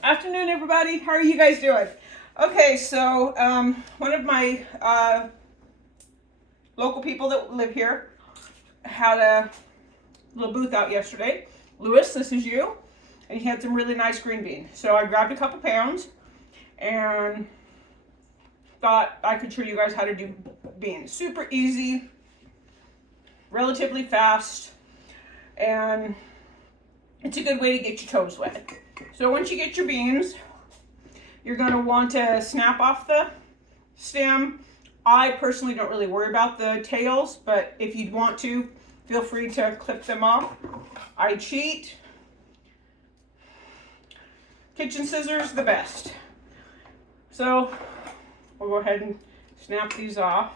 Afternoon, everybody. How are you guys doing? Okay, so one of my local people that live here had a little booth out yesterday. Lewis, this is you. And he had some really nice green beans. So I grabbed a couple pounds and thought I could show you guys how to do beans. Super easy, relatively fast, and it's a good way to get your toes wet. So once you get your beans, you're going to want to snap off the stem. I personally don't really worry about the tails, but if you'd want to, feel free to clip them off. I cheat. Kitchen scissors, the best. So we'll go ahead and snap these off.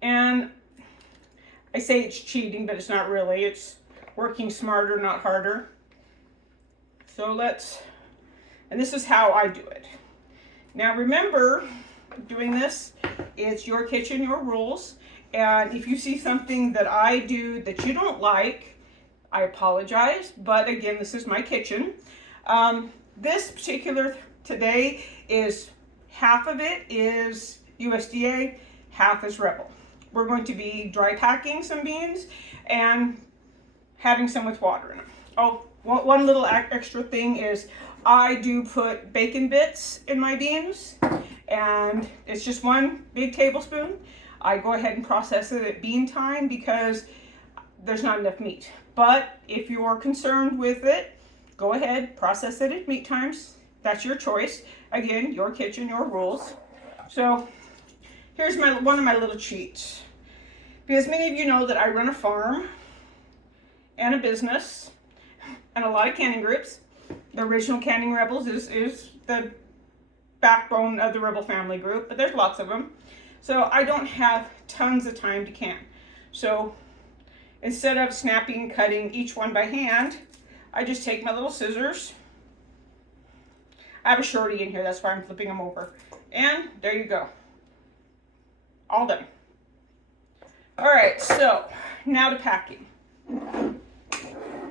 And I say it's cheating, but it's not really. It's working smarter, not harder. So and this is how I do it. Now remember, doing this, it's your kitchen, your rules. And if you see something that I do that you don't like, I apologize. But again, this is my kitchen. This particular today is half of it is USDA, half is Rebel. We're going to be dry packing some beans and having some with water in them. Oh, one little extra thing is I do put bacon bits in my beans, and it's just 1 big tablespoon. I go ahead and process it at bean time because there's not enough meat. But if you're concerned with it, go ahead, process it at meat times. That's your choice. Again, your kitchen, your rules. So here's one of my little cheats. Because many of you know that I run a farm and a business and a lot of canning groups. The original Canning Rebels is the backbone of the Rebel family group, but there's lots of them. So I don't have tons of time to can. So instead of snapping and cutting each one by hand, I just take my little scissors. I have a shorty in here, that's why I'm flipping them over. And there you go. All done. All right, so now to packing.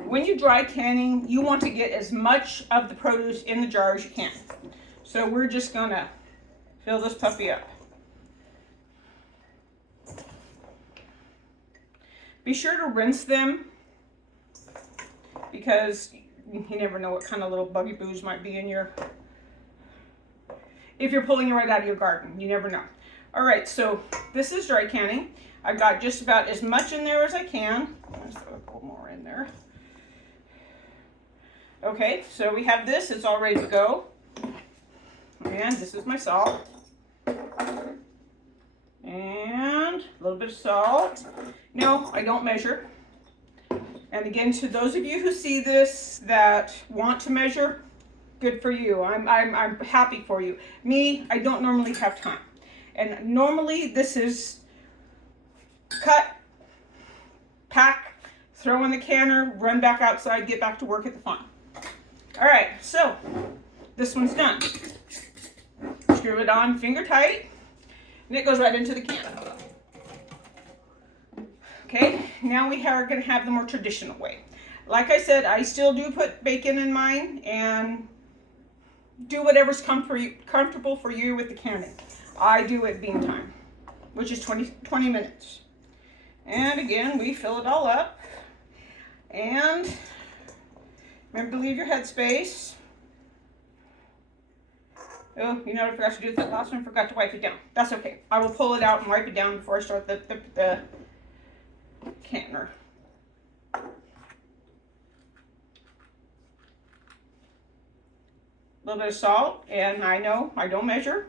When you dry canning, you want to get as much of the produce in the jar as you can. So we're just gonna fill this puppy up. Be sure to rinse them because you never know what kind of little buggy boos might be in your, if you're pulling it right out of your garden, you never know. All right, so this is dry canning. I've got just about as much in there as I can. Let's throw a couple more in there. Okay, so we have this, it's all ready to go. And this is my salt. And a little bit of salt. No, I don't measure. And again, to those of you who see this that want to measure, good for you. I'm happy for you. Me, I don't normally have time. And normally this is cut, pack, throw in the canner, run back outside, get back to work at the farm. All right, so this one's done. Screw it on finger tight, and it goes right into the can. Okay, now we are going to have the more traditional way. Like I said, I still do put bacon in mine, and do whatever's comfortable for you with the canning. I do it bean time, which is 20 minutes. And again, we fill it all up. And remember to leave your headspace. Oh, you know what I forgot to do with that last one? Forgot to wipe it down. That's okay. I will pull it out and wipe it down before I start the canner. A little bit of salt, and I know I don't measure.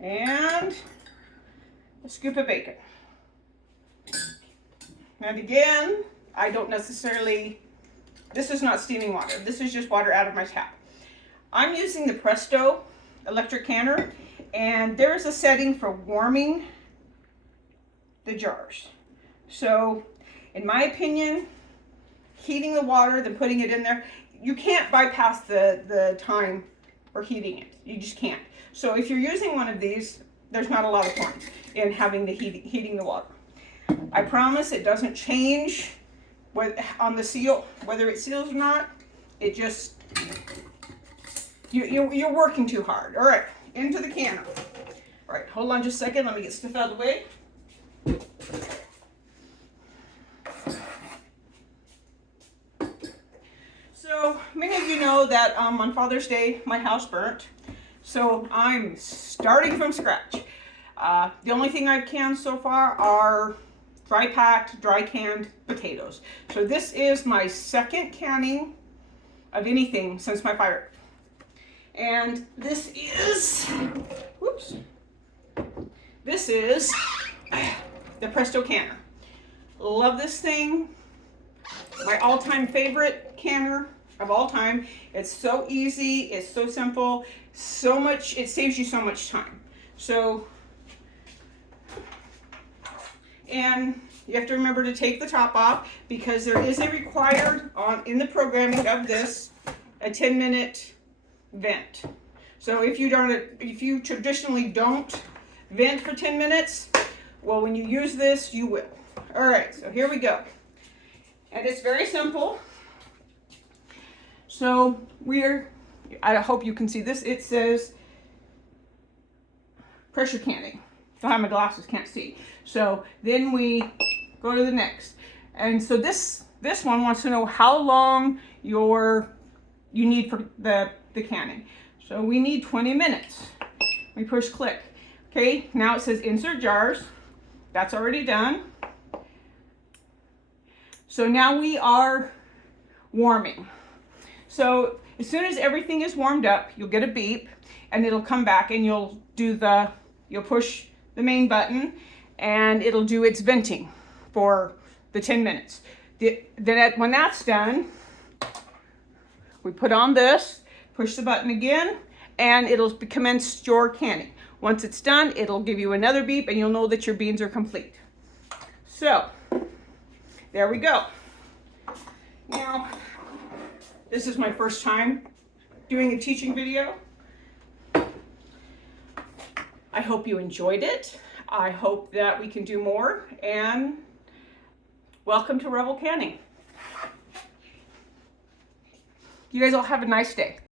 And a scoop of bacon. And again, I don't necessarily, this is not steaming water. This is just water out of my tap. I'm using the Presto electric canner, and there's a setting for warming the jars. So in my opinion, heating the water, then putting it in there, you can't bypass the time for heating it. You just can't. So if you're using one of these, there's not a lot of point in having the heating the water. I promise it doesn't change on the seal, whether it seals or not, it just, you're working too hard. All right, into the canner. All right, hold on just a second. Let me get stuff out of the way. So many of you know that on Father's Day, my house burnt. So I'm starting from scratch. The only thing I've canned so far are dry packed, dry canned potatoes. So this is my second canning of anything since my fire. And this is, whoops, this is the Presto canner. Love this thing. My all-time favorite canner of all time. It's so easy, it's so simple, so much, it saves you so much time. So, and you have to remember to take the top off because there is a required in the programming of this a 10-minute vent. So if you traditionally don't vent for 10 minutes, well, when you use this, you will. All right, so here we go. And it's very simple. So I hope you can see this. It says pressure canning. Don't have my glasses, can't see. So then we go to the next. And so this one wants to know how long you need for the canning. So we need 20 minutes. We push click. Okay, now it says insert jars. That's already done. So now we are warming. So as soon as everything is warmed up, you'll get a beep and it'll come back and you'll push the main button and it'll do its venting for the 10 minutes. Then when that's done, we put on this, push the button again, and it'll commence your canning. Once it's done, it'll give you another beep and you'll know that your beans are complete. So, there we go. Now, this is my first time doing a teaching video. I hope you enjoyed it. I hope that we can do more, and welcome to Rebel Canning. You guys all have a nice day.